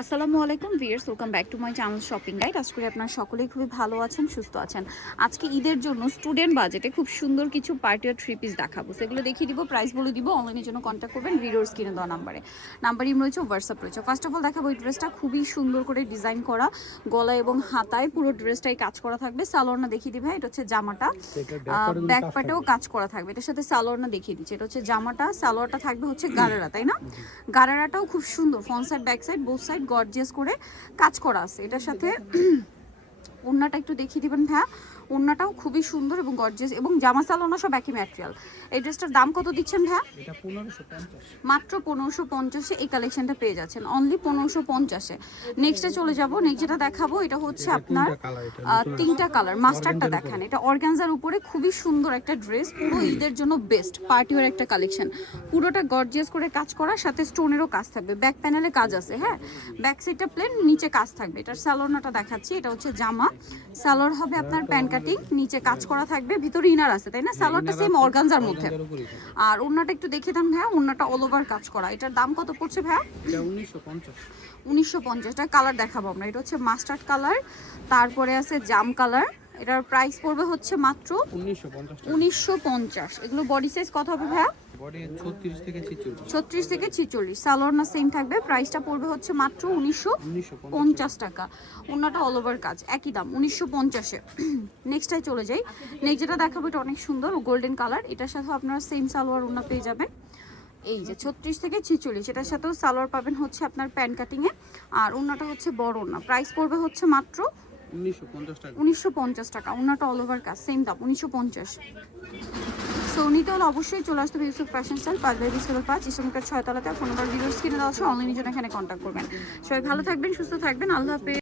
আসসালামু আলাইকুম viewers welcome back to my channel shopping guide. আশা করে আপনারা সকলেই খুবই ভালো আছেন সুস্থ আছেন। আজকে ঈদের জন্য স্টুডেন্ট বাজেটে খুব সুন্দর কিছু পার্টি আর থ্রি পিস দেখাবো। সেগুলো দেখিয়ে দিব প্রাইস বলে দিব অনলাইনের জন্য কন্ট্যাক্ট করবেন ভিডিওর স্ক্রিনে দেওয়া নাম্বারে। নাম্বার ইম রয়েছে হোয়াটসঅ্যাপ রয়েছে। ফার্স্ট অফ অল দেখাবো এই ড্রেসটা খুবই সুন্দর করে ডিজাইন করা গলা এবং হাতায় পুরো ড্রেসটাই কাজ করা থাকবে। সালোয়ারনা দেখিয়ে দিবে এটা হচ্ছে জামাটা। ব্যাক পার্টেও কাজ করা থাকবে। এটার সাথে সালোয়ারনা দেখিয়ে দিচ্ছে। এটা হচ্ছে জামাটা সালোয়ারটা থাকবে হচ্ছে গারারা তাই না? গারারাটাও খুব সুন্দর front side back side both side gorgeous করে কাজ করা আছে। এটার সাথে ওড়নাটা একটু দেখিয়ে দিবেন ভাইয়া। ওড়নাটাও খুবই সুন্দর এবং গর্জিয়াস এবং জামা সালোনা সব একই ম্যাটেরিয়াল এই ড্রেসটার দাম কত দিচ্ছেন ভাইয়া? পনেরোশো মাত্র পনেরোশো পঞ্চাশে এই কালেকশনটা পেয়ে যাচ্ছেন। অনলি পনেরোশো পঞ্চাশে। নেক্সটে চলে যাব নেক্সট যেটা দেখাবো এটা হচ্ছে আপনার তিনটা কালার মাস্টারটা দেখান। এটা অর্গানজার উপরে খুবই সুন্দর একটা ড্রেস পুরো ঈদের জন্য বেস্ট পার্টিওয়ার একটা কালেকশন পুরোটা গর্জিয়াস করে কাজ করার সাথে স্টোনেরও কাজ থাকবে। ব্যাক প্যানেলে কাজ আছে হ্যাঁ? ব্যাক সাইডটা প্লেন নিচে কাজ থাকবে। এটার স্যালোনাটা দেখাচ্ছি এটা হচ্ছে জামা। স্যালোর হবে আপনার প্যান কাটিং নিচে কাজ করা থাকবে ভিতরে ইনার আছে তাই না? সালোয়ারটা সেম অর্গানজার মধ্যে। আর ওনাটা একটু দেখে দেন ভাইয়া ওনাটা অল ওভার কাজ করা। এটার দাম কত পড়ছে ভাইয়া? উনিশশো পঞ্চাশ। কালার দেখাবো আমরা। এটা হচ্ছে মাস্টার্ড কালার তারপরে আছে জাম কালার এটার প্রাইস পড়বে হচ্ছে মাত্র উনিশশো পঞ্চাশ এগুলো বডি সাইজ কত হবে ভাইয়া? বডি ছত্রিশ থেকে ছিচল্লিশ। সালোয়ার না সেম থাকবে। প্রাইসটা পড়বে হচ্ছে মাত্র উনিশশো পঞ্চাশ টাকা। ওনাটা অল ওভার কাজ। একই দাম উনিশশো পঞ্চাশে। নেক্সটটাই চলে যাই। নেক্সট যেটা দেখাবো এটা অনেক সুন্দর গোল্ডেন কালার এটার সাথে আপনারা সেম সালোয়ার ওনা পেয়ে যাবেন। এই যে ছত্রিশ থেকে ছিচল্লিশ। এটার সাথেও সালোয়ার পাবেন হচ্ছে আপনার প্যান কাটিংয়ে আর ওনাটা হচ্ছে বড় ওনা প্রাইস পড়বে হচ্ছে মাত্র উনিশশো পঞ্চাশ টাকা। ওনাটা অল ওভার কাজ সেম দাম, উনিশশো পঞ্চাশ। সো নিতে হলে অবশ্যই চলে আসতে হবে ইউসুফ ফ্যাশন স্টাইল পাঁচ বাই বিশ পাঁচ ইসলামকার ছয়তলাতে ফোন নাম্বার ভিডিওস কিনে দেওয়া আছে অনলাইনের জন্য এখানে কন্ট্যাক্ট করবেন। সবাই ভালো থাকবেন, সুস্থ থাকবেন, আল্লাহ হাফেজ।